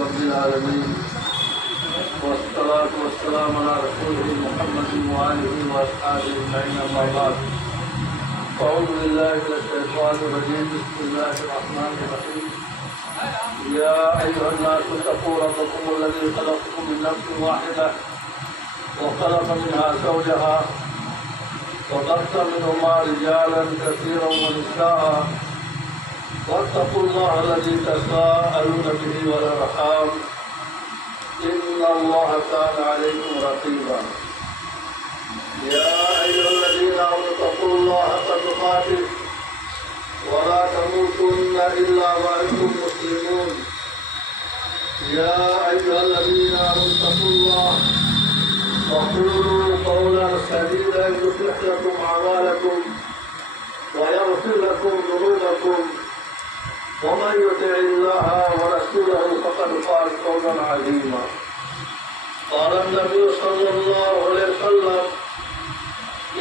رب العالمين والصلاة والسلام على رسوله محمد وآله وأصحابه أجمعين أما بعد أعوذ بالله من الشيطان الرجيم بسم الله الرحمن الرحيم يا أيها الناس اتقوا ربكم الذي خلقكم من نفس واحدة وخلق منها زوجها وبث منهما رجالا كثيرا ونساء واتقوا الله الذي تساءلون به والأرحام إن الله كان عليكم رقيبا يا أيها الذين آمنوا اتقوا الله حق تقاته ولا تموتن إلا وأنتم مسلمون يا أيها الذين آمنوا اتقوا الله وقولوا قولا سديدا يصلح لكم أعمالكم ويغفر لكم ذنوبكم ومن يطع الله ورسوله فقد فاز فوزا عظيما قال النبي صلى الله عليه وسلم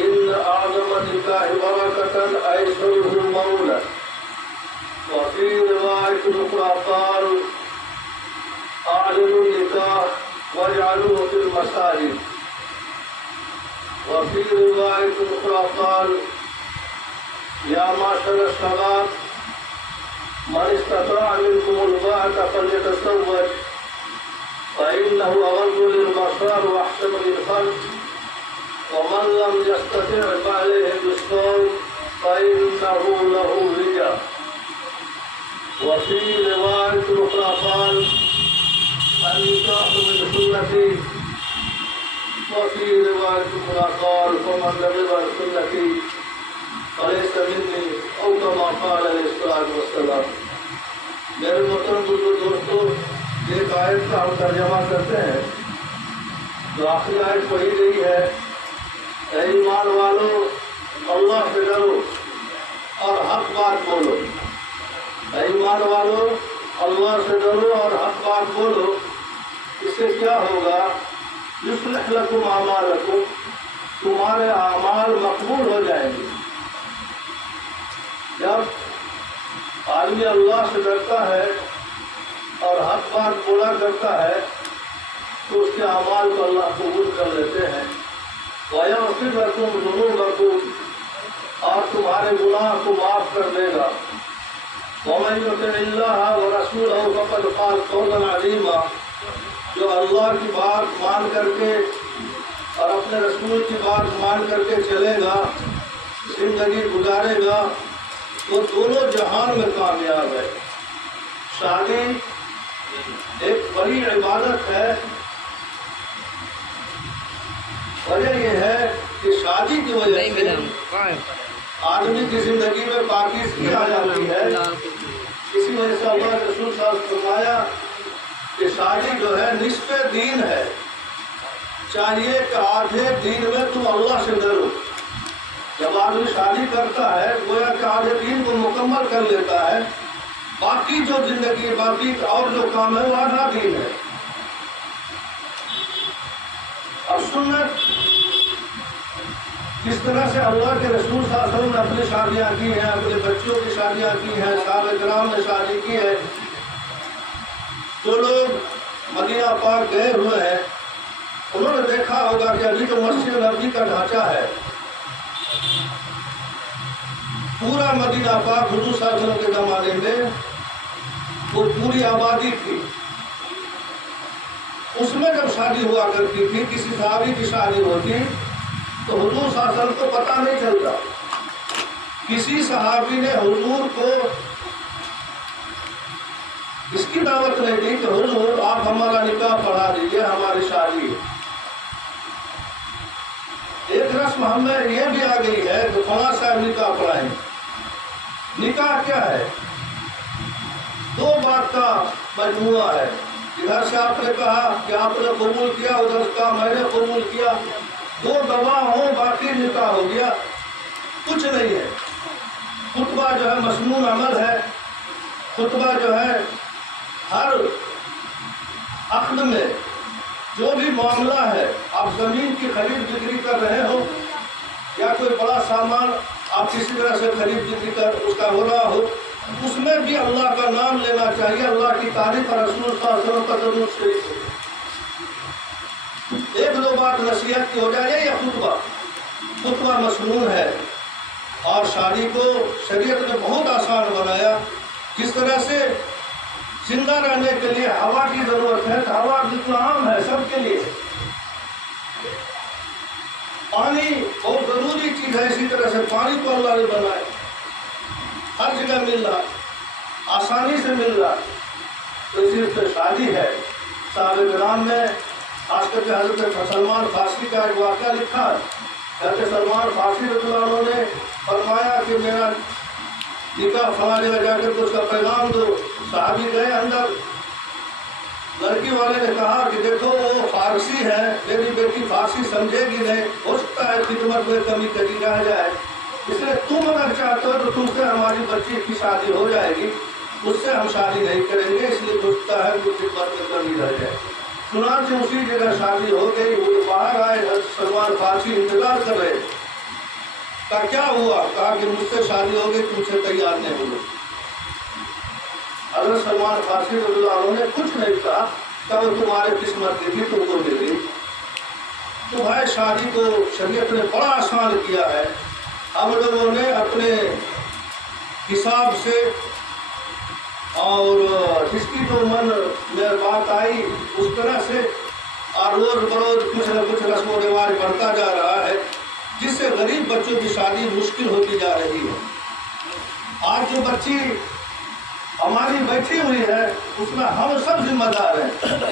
إن أعظم النكاح بركة أيسره مولى وفي رواية أخرى قال أعلنوا النكاح واجعلوه في المساجد وفي رواية أخرى قال يا معشر الشباب من استطاع منكم الباءة فليتزوج فإنه أغض للبصر وأحسن للفرج ومن لم يستطع فعليه بالصوم فإنه له وجاء وفي رواية أخرى قال النكاح من سنتي وفي رواية أخرى قال فمن رغب عن سنتي فليس مني او كما قال علیہ الصلوۃ والسلام. میرے محترم دوستوں ایک آیت کا ہم ترجمہ کرتے ہیں جو آخری آیت پڑھی گئی ہے اے ایمان والو اللہ سے ڈرو اور حق بات بولو. اے ایمان والو اللہ سے ڈرو اور حق بات بولو. اس سے کیا ہوگا؟ یصلح لکم اعمالکم تمہارے اعمال مقبول ہو جائیں گے. جب آدمی اللہ سے ڈرتا ہے اور حق بات بولا کرتا ہے تو اس کے اعمال کو اللہ قبول کر لیتے ہیں. وَيَغْفِرْ لَكُمْ ذُنُوبَكُمْ اور تمہارے گناہ کو معاف کر دے گا. وَمَن يُطِعِ اللَّهَ وَرَسُولَهُ فَقَدْ فَازَ فَوْزًا عَظِيمًا. جو اللہ کی بات مان کر کے اور اپنے رسول کی بات مان کر کے چلے گا زندگی گزارے گا وہ دونوں جہان میں کامیاب ہے. شادی ایک بڑی عبادت ہے. وجہ یہ ہے کہ شادی کی وجہ سے آدمی کی زندگی میں پاکیزگی آ جاتی ہے. اسی وجہ سے اللہ کے رسول صاحب نے فرمایا کہ شادی جو ہے نصف دین ہے. چاہیے کہ آدھے دین میں تم اللہ سے ڈرو. جب آدمی شادی کرتا ہے گویا کہ آدھے دین کو مکمل کر لیتا ہے. باقی جو زندگی باقی اور جو کام ہے وہ آدھا دین ہے. اب سنت کس طرح سے اللہ کے رسول صلی اللہ علیہ وسلم نے اپنی شادیاں کی ہیں, اپنے بچوں کی شادیاں کی ہیں, صحابہ کرام نے شادی کی ہے. جو لوگ مدینہ پاک گئے ہوئے ہیں انہوں نے دیکھا ہوگا کہ ابھی جو مسجد نبوی کا ڈھانچہ ہے پورا مدینہ پاک حضور صلی اللہ علیہ وسلم کے زمانے میں وہ پوری آبادی تھی. اس میں جب شادی ہوا کرتی تھی, کسی صحابی کی شادی ہوتی تو حضور صلی اللہ علیہ وسلم کو پتہ نہیں چلتا. کسی صحابی نے حضور کو اس کی دعوت نہیں دی کہ حضور آپ ہمارا نکاح پڑھا دیجئے, ہماری شادی ہے. ایک رسم ہمیں یہ بھی آ گئی ہے کہ فلاں صاحب نکاح پڑھائیں. نکاح کیا ہے؟ دو بات کا مجموعہ ہے. ادھر سے آپ نے کہا کہ آپ نے قبول کیا, ادھر سے کہا میں نے قبول کیا. دو گواہ ہوں باقی نکاح ہو گیا. کچھ نہیں ہے. خطبہ جو ہے مسنون عمل ہے. خطبہ جو ہے ہر عقد میں جو بھی معاملہ ہے, آپ زمین کی خرید بکری کر رہے ہو یا کوئی بڑا سامان آپ کسی طرح سے خرید بکری کر اس کا ہو رہا ہو، اس میں بھی اللہ کا نام لینا چاہیے، اللہ کی تعریف اور رسول صلی اللہ علیہ وسلم کا ضرور شریک ہو۔ ایک دو بات نصیحت کی ہو جائے، یا خطبہ مسنون ہے، اور شادی کو شریعت نے بہت آسان بنایا۔ جس طرح سے زندہ رہنے کے لیے ہوا کی ضرورت ہے، تو ہوا بالکل عام ہے سب کے لیے، پانی بہت ضروری چیز ہے، اسی طرح سے پانی کو اللہ نے بنایا، ہر جگہ مل رہا، آسانی سے مل رہا، تو اسی سے شادی ہے۔ صحابہ کرام میں خاص کر کے حضرت سلمان فارسی کا ایک واقعہ لکھا ہے۔ حضرت سلمان فارسی رضی اللہ عنہ نے فرمایا کہ میرا نکاح فلاں جگہ جا کر کے اس کا پیغام دو۔ صحابی گئے اندر، لڑکی والے نے کہا کہ دیکھو وہ فارسی ہے، میری بیٹی فارسی سمجھے گی نہیں، ہو سکتا ہے خدمت میں کمی کری رہ جائے، اس لیے تم اگر چاہتے ہو تو تم سے ہماری بچی کی شادی ہو جائے گی، مجھ سے ہم شادی نہیں کریں گے، اس لیے ہو سکتا ہے کہ خدمت میں کمی رہ جائے۔ چنانچہ اسی جگہ شادی ہو گئی، وہ باہر آئے، سلمان فارسی انتظار کر رہے، کہا کیا ہوا؟ کہا کہ مجھ سے شادی ہو گئی، تم سے تیار نہیں ہوئے۔ حضرت سلمان فارسی رضی اللہ عنہ نے کچھ نہیں کہا، کہ وہ تمہارے قسمت کی تھی، تم کو مل گئی۔ تو بھائی شادی کو شریعت نے بڑا آسان کیا ہے۔ ہم لوگوں نے اپنے حساب سے اور جس کی جو من میں بات آئی اس طرح سے، اور روز بروز کچھ نہ کچھ رسم و رواج بڑھتا جا رہا ہے، جس سے غریب بچوں کی شادی مشکل ہوتی جا رہی ہے۔ آج جو بچی ہماری بیٹھی ہوئی ہے اس میں ہم سب ذمہ دار ہیں،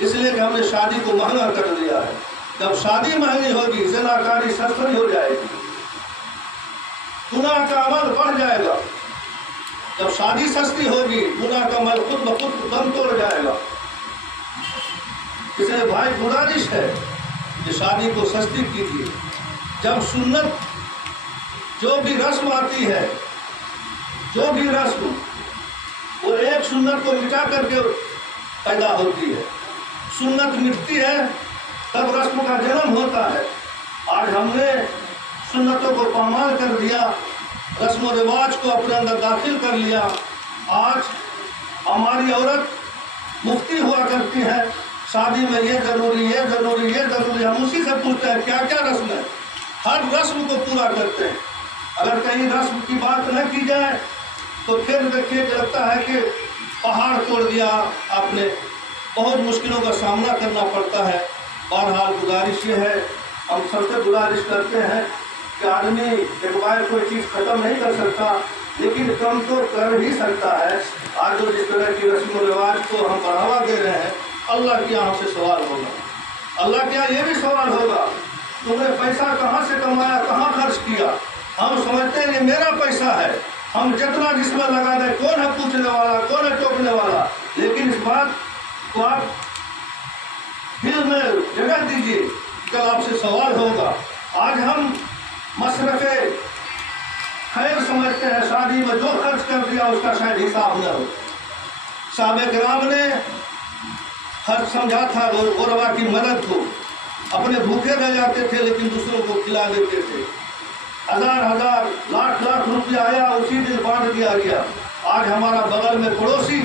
اس لیے کہ ہم نے شادی کو مہنگا کر دیا ہے۔ جب شادی مہنگی ہوگی، زناکاری سستی ہو جائے گی، گناہ کا عمل بڑھ جائے گا۔ جب شادی سستی ہوگی، گناہ کا عمل خود بخود دم توڑ جائے گا۔ اس لیے بھائی گزارش ہے کہ شادی کو سستی کیجیے۔ جب سنت جو بھی رسم آتی ہے، جو بھی رسم، وہ ایک سنت کو مٹا کر کے پیدا ہوتی ہے، سنت مٹتی ہے تب رسم کا جنم ہوتا ہے۔ آج ہم نے سنتوں کو پامال کر دیا، رسم و رواج کو اپنے اندر داخل کر لیا۔ آج ہماری عورت مفتی ہوا کرتی ہے، شادی میں یہ ضروری، یہ ضروری، یہ ضروری، ہم اسی سے پوچھتے ہیں کیا کیا رسم ہے، ہر رسم کو پورا کرتے ہیں۔ اگر کہیں رسم کی بات نہ کی جائے تو پھر دیکھیے کہ لگتا ہے کہ پہاڑ توڑ دیا آپ نے، بہت مشکلوں کا سامنا کرنا پڑتا ہے۔ بہرحال گزارش یہ ہے، ہم سب سے گزارش کرتے ہیں کہ آدمی ایک بار کوئی چیز ختم نہیں کر سکتا، لیکن کم تو کر ہی سکتا ہے۔ آج جو جس طرح کی رسم و رواج کو ہم بڑھاوا دے رہے ہیں، اللہ کے یہاں سے سوال ہوگا، اللہ کے یہاں یہ بھی سوال ہوگا تم نے پیسہ کہاں سے کمایا، کہاں خرچ کیا۔ ہم سمجھتے ہیں یہ میرا پیسہ ہے، ہم جتنا جس میں لگا دیں، کون ہے پوچھنے والا، کون ہے ٹوکنے والا، لیکن اس بات کو آپ دل میں جگہ دیجیے، کل آپ سے سوال ہوگا۔ آج ہم مصرف خیر سمجھتے ہیں، شادی میں جو خرچ کر دیا اس کا شاید حساب نہ ہو۔ صحابہ کرام نے ہر سمجھا تھا غربا کی مدد کو، اپنے بھوکے رہ جاتے تھے لیکن دوسروں کو کھلا دیتے تھے۔ ہزار ہزار لاکھ لاکھ روپیہ آیا، اسی دن بانٹ دیا گیا۔ آج ہمارا بغل میں پڑوسی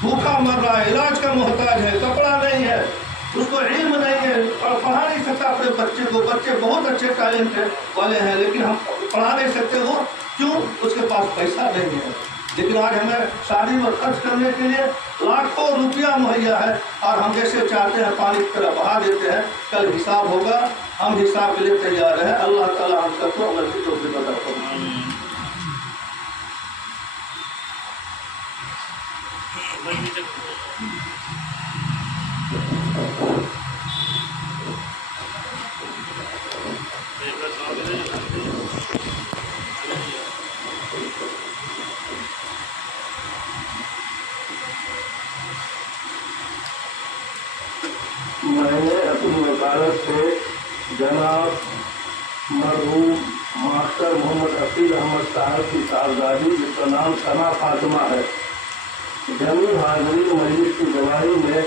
بھوکا مر رہا ہے، علاج کا محتاج ہے، کپڑا نہیں ہے، اس کو علم نہیں ہے اور پڑھا نہیں سکتا اپنے بچے کو۔ بچے بہت اچھے ٹیلنٹ والے ہیں لیکن ہم پڑھا نہیں سکتے، وہ کیوں؟ اس کے پاس پیسہ نہیں ہے۔ لیکن آج ہمیں شادی میں خرچ کرنے کے لیے لاکھوں روپیہ مہیا ہے، اور ہم جیسے چاہتے ہیں پانی کی طرح بہا دیتے ہیں۔ کل حساب ہوگا، ہم حساب کے لیے تیار ہیں۔ اللہ تعالیٰ ہم سب کو عمل کی توفیق عطا فرمائے۔ میں نے اپنی وکالت سے جناب مرحوم ماسٹر محمد حفیظ احمد صاحب کی صاحبزادی، جس کا نام ثنا فاطمہ ہے، جمی حاضرین مجلس کی گواہی میں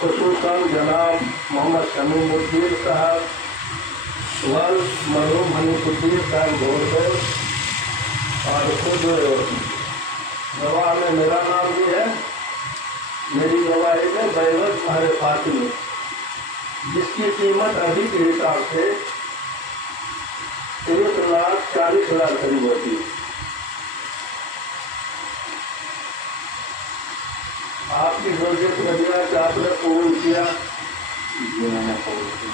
خصوصاً جناب محمد شمیم الدین صاحب مرحوم حنیف الدین صاحب گھوڑکر اور خود گواہ میں میرا نام بھی ہے، میری گواہی میں بیوت مہر فاطمی، جس کی قیمت ابھی کے حساب سے 1,40,000 قریب ہوتی ہے۔ آپ کی زوجیت میں دیا کہ آپ نے قبول کیا؟ جی میں نے قبول کیا۔